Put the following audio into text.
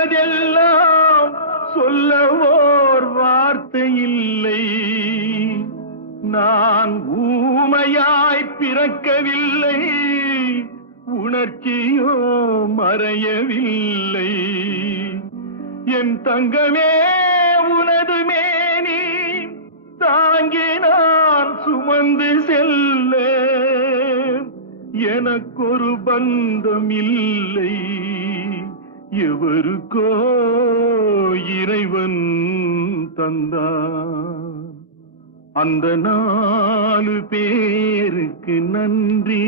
என்பதெல்லாம் சொல்ல ஓர் வார்த்தை இல்லை. நான் ஊமையாய் பிறக்கவில்லை, உணர்ச்சியோ மறையவில்லை. என் தங்கமே உனது மேனி தாங்கி நான் சுமந்து செல்ல எனக்கொரு பந்தம் இல்லை. எவருக்கோ இறைவன் தந்தான். அந்த 4 பேருக்கு நன்றி.